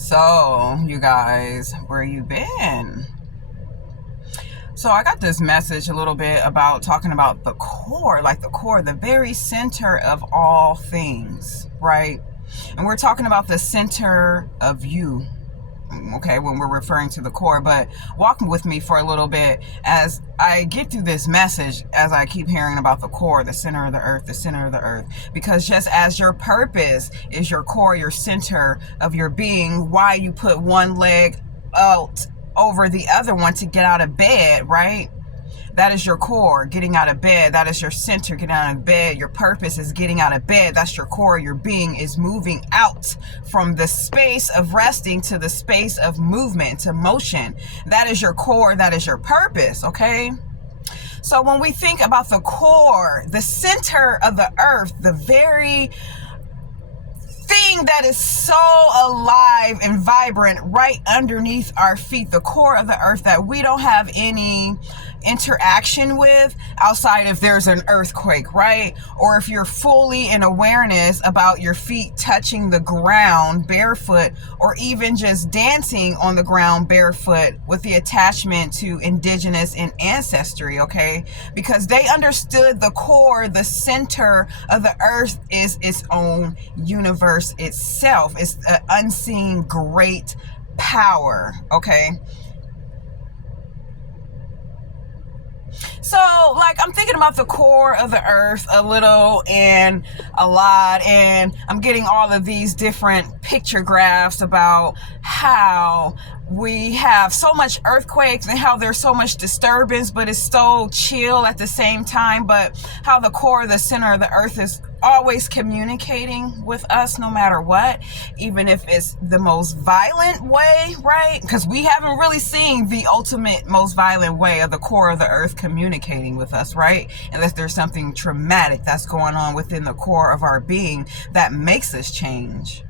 So, you guys, where you been? So I got this message a little bit about talking about the core, like the core, the very center of all things, right? And we're talking about the center of you, okay, when we're referring to the core. But walk with me for a little bit as I get through this message, as I keep hearing about the core, the center of the earth, the center of the earth. Because just as your purpose is your core, your center of your being, why you put one leg out over the other one to get out of bed, right? That is your core, getting out of bed. That is your center, getting out of bed. Your purpose is getting out of bed. That's your core. Your being is moving out from the space of resting to the space of movement, to motion. That is your core. That is your purpose, okay? So when we think about the core, the center of the earth, the very thing that is so alive and vibrant right underneath our feet, the core of the earth that we don't have any interaction with outside if there's an earthquake, right? Or if you're fully in awareness about your feet touching the ground barefoot, or even just dancing on the ground barefoot with the attachment to indigenous and ancestry, okay? Because they understood the core, the center of the earth is its own universe itself. It's an unseen great power, okay? So, like, I'm thinking about the core of the earth a little and a lot, and I'm getting all of these different picture graphs about how we have so much earthquakes and how there's so much disturbance, but it's so chill at the same time. But how the core, the center of the earth is always communicating with us no matter what, even if it's the most violent way, right? Because we haven't really seen the ultimate most violent way of the core of the earth communicating with us, right? Unless there's something traumatic that's going on within the core of our being that makes us change.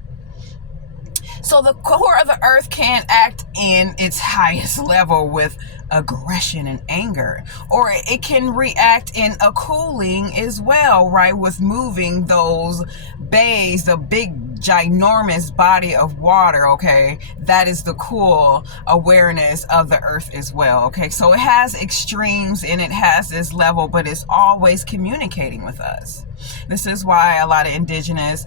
So the core of the earth can act in its highest level with aggression and anger, or it can react in a cooling as well, right? With moving those bays, the big ginormous body of water, okay? That is the cool awareness of the earth as well, okay? So it has extremes and it has this level, but it's always communicating with us. This is why a lot of indigenous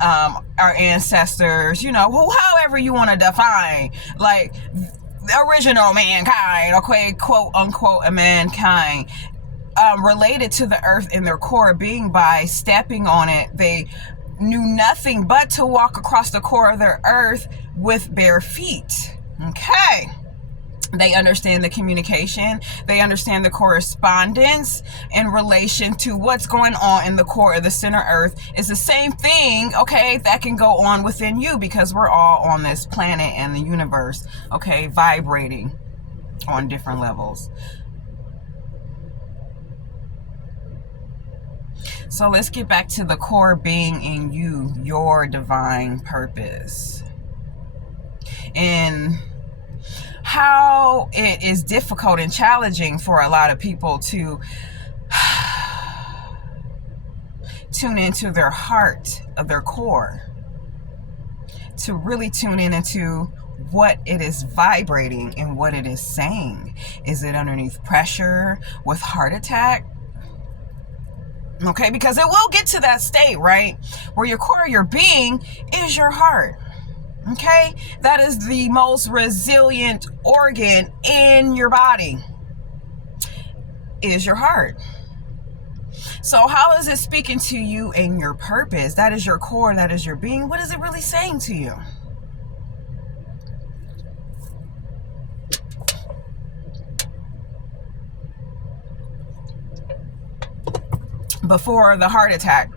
our ancestors, however you want to define, like the original mankind, okay, quote unquote, a mankind, related to the earth in their core being by stepping on it. They knew nothing but to walk across the core of their earth with bare feet, okay? They understand the communication. They understand the correspondence in relation to what's going on in the core of the center earth. Is the same thing, okay, that can go on within you, because we're all on this planet and the universe, okay, vibrating on different levels. So let's get back to the core being in you, your divine purpose. And how it is difficult and challenging for a lot of people to tune into their heart of their core, to really tune into what it is vibrating and what it is saying. Is it underneath pressure with heart attack? Okay, because it will get to that state, right, where your core, your being is your heart. Okay, that is the most resilient organ in your body, is your heart. So how is it speaking to you in your purpose? That is your core, that is your being. What is it really saying to you? Before the heart attack,